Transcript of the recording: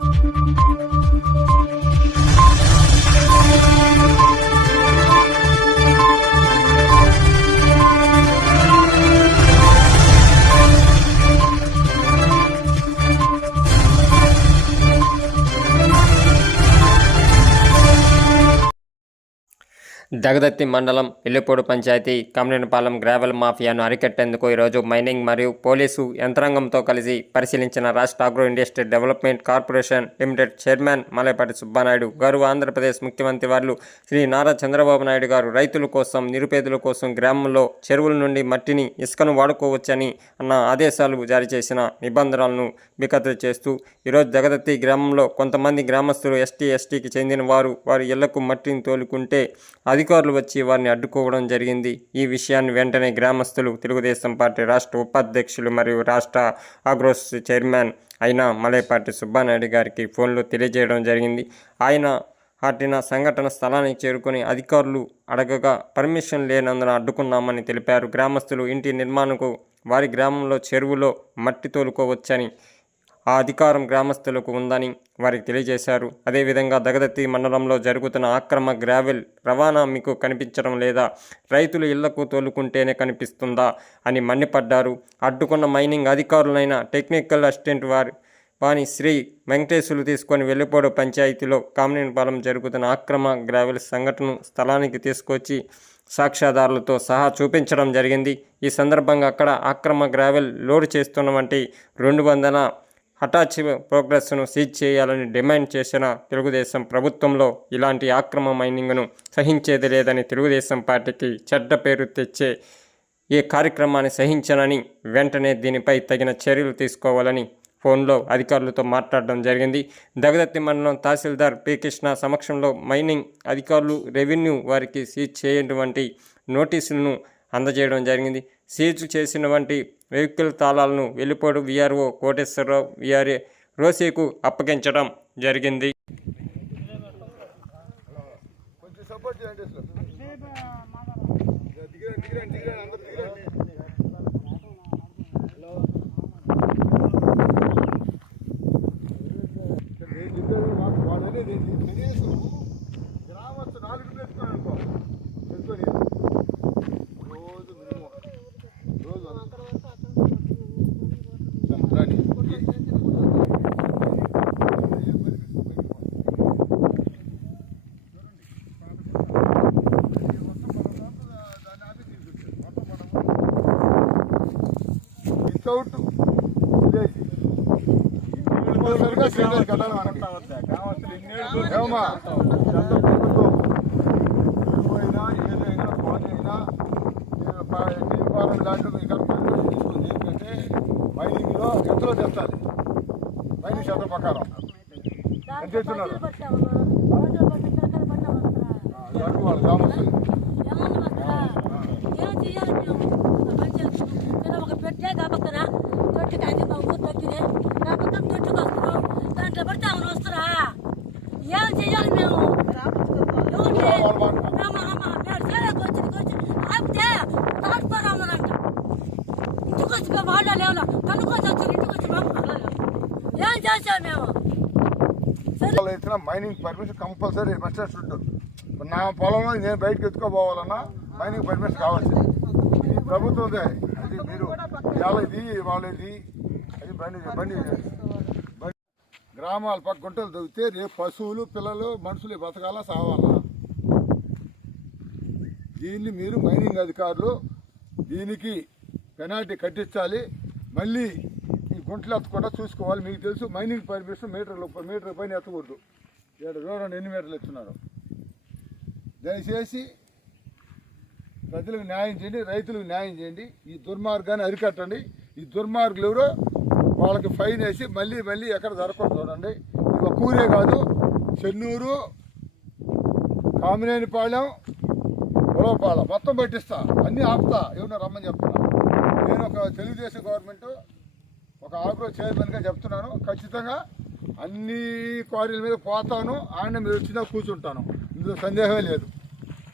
Thank you. Dagadarthi మండలం ఇల్లిపూడి panchayat కమలినపాలెం gravel మాఫియాను అరికట్టేందుకు ఈరోజు మైనింగ్ మరియు పోలీసు యంత్రాంగంతో కలిసి పరిశీలించిన రాష్ట్ర agro industry development corporation limited chairman Malepati Subbanaidu గారు ఆంధ్రప్రదేశ్ ముఖ్యమంత్రి వారు శ్రీ నారా చంద్రబాబు నాయుడు గారు రైతుల కోసం నిరుపేదల కోసం గ్రామంలో చెరువుల నుండి మట్టిని ఇసుకను వాడుకోవచ్చని అన్న ఆదేశాలు జారీ చేసిన నిబంధనలను బికతలు చేస్తూ ఈరోజు జగదత్తి గ్రామంలో కొంతమంది గ్రామస్తులు ఎస్టీ ఎస్టీకి చెందిన వారు వారి ఇళ్ళకు మట్టిని తోలుకుంటే అది అధికారులు వచ్చి వారిని అడ్డుకోవడం జరిగింది. ఈ విషయాన్ని వెంటనే గ్రామస్తులు తెలుగుదేశం పార్టీ రాష్ట్ర ఉపాధ్యక్షులు మరియు రాష్ట్ర ఆగ్రోస్ చైర్మన్ అయిన మలేపాటి సుబ్బానాయుడు గారికి ఫోన్లో తెలియజేయడం జరిగింది. ఆయన ఆటిన సంఘటన స్థలానికి చేరుకొని అధికారులు అడగగా పర్మిషన్ లేనందున అడ్డుకున్నామని తెలిపారు. గ్రామస్తులు ఇంటి నిర్మాణకు వారి గ్రామంలో చెరువులో మట్టి తోలుకోవచ్చని ఆ అధికారం గ్రామస్తులకు ఉందని వారికి తెలియజేశారు. అదేవిధంగా దగదత్తి మండలంలో జరుగుతున్న ఆక్రమ గ్రావెల్ రవాణా మీకు కనిపించడం లేదా రైతులు ఇళ్ళకు తోలుకుంటేనే కనిపిస్తుందా అని మండిపడ్డారు. అడ్డుకున్న మైనింగ్ అధికారులైన టెక్నికల్ అసిస్టెంట్ వారి వాణి శ్రీ వెంకటేశ్వరులు తీసుకొని వెళ్ళిపోడు పంచాయతీలో కామినేనిపాలెం జరుగుతున్న ఆక్రమ గ్రావెల్ సంఘటన స్థలానికి తీసుకొచ్చి సాక్ష్యాధారులతో సహా చూపించడం జరిగింది. ఈ సందర్భంగా అక్కడ ఆక్రమ గ్రావెల్ లోడ్ చేస్తున్నవంటి రెండు వందల హఠాచ్ ప్రోగ్రెస్ను సీజ్ చేయాలని డిమాండ్ చేసిన తెలుగుదేశం ప్రభుత్వంలో ఇలాంటి ఆక్రమ మైనింగ్ను సహించేది లేదని తెలుగుదేశం పార్టీకి చెడ్డ పేరు తెచ్చే ఈ కార్యక్రమాన్ని సహించనని వెంటనే దీనిపై తగిన చర్యలు తీసుకోవాలని ఫోన్లో అధికారులతో మాట్లాడడం జరిగింది. దగదత్తి మండలం తహసీల్దార్ పి కృష్ణ సమక్షంలో మైనింగ్ అధికారులు రెవెన్యూ వారికి సీజ్ చేయటువంటి నోటీసులను అందజేయడం జరిగింది. సీజ్ చేసిన వంటి వెహికల్ తాళాలను వెళ్ళిపోడు విఆర్ఓ కోటేశ్వరరావు. విఆర్ఏ రోసీకు అప్పగించడం జరిగింది. వితౌట్ విలేజ్ కంపల్సరిగా పోయినా ఏదైనా ఫోన్ అయినా నీరు పాలన లాంటి ఇక్కడ తీసుకుంది ఏంటంటే మైనింగ్లో ఎంతలో తెస్తాలి మైనింగ్ శాతం ప్రకారం ఎంత వాళ్ళు గ్రామస్తులు పెట్టే నా దాంట్లో పడితే ఆమె వస్తురా ఏం చెయ్యాలి మేము ఆపితే తాడుకోరామనంట ఇంటికి వచ్చి వాళ్ళ లేవులా ఇంటికి వచ్చి ఏం చేసాం మేము ఇచ్చిన మైనింగ్ పర్మిషన్ కంపల్సరీ మస్టర్స్ ఉంటుంది నా పొలంలో నేను బయటకు ఎత్తుకోపోవాలన్నా మైనింగ్ పర్మిషన్ కావాల్సింది. ప్రభుత్వం అది. మీరు వాళ్ళది వాళ్ళది అది బండి బండి. గ్రామాల పక్క గుంటలు తవ్వితే రేపు పశువులు పిల్లలు మనుషులు బతకాలా సావాలా? దీన్ని మీరు మైనింగ్ అధికారులు దీనికి పెనాల్టీ కట్టించాలి. మళ్ళీ ఈ గుంటలు ఎత్తకుండా చూసుకోవాలి. మీకు తెలుసు మైనింగ్ పర్మిషన్ మీటర్లు మీటర్ పైన ఎత్తకూడదు. ఏడు చూడండి ఎన్ని మీటర్లు ఇస్తున్నారు దయచేసి ప్రజలకు న్యాయం చేయండి రైతులకు న్యాయం చేయండి. ఈ దుర్మార్గాన్ని అరికట్టండి. ఈ దుర్మార్గులు ఎవరో? వాళ్ళకి ఫైన్ వేసి మళ్ళీ మళ్ళీ ఎక్కడ జరగకూడదు చూడండి. ఇక కూరే కాదు చెన్నూరు కామినేనిపాళెం ఉలవపాలెం. మొత్తం పెట్టిస్తా. అన్నీ ఆపుతా. ఏమన్నా రమ్మని చెప్తున్నా. నేను ఒక తెలుగుదేశం గవర్నమెంట్ ఒక ఆగ్రో చైర్మన్గా చెప్తున్నాను. ఖచ్చితంగా అన్ని క్వారీల మీద పోతాను. ఆయన మీరు వచ్చినా కూర్చుంటాను. ఇందులో సందేహమే లేదు.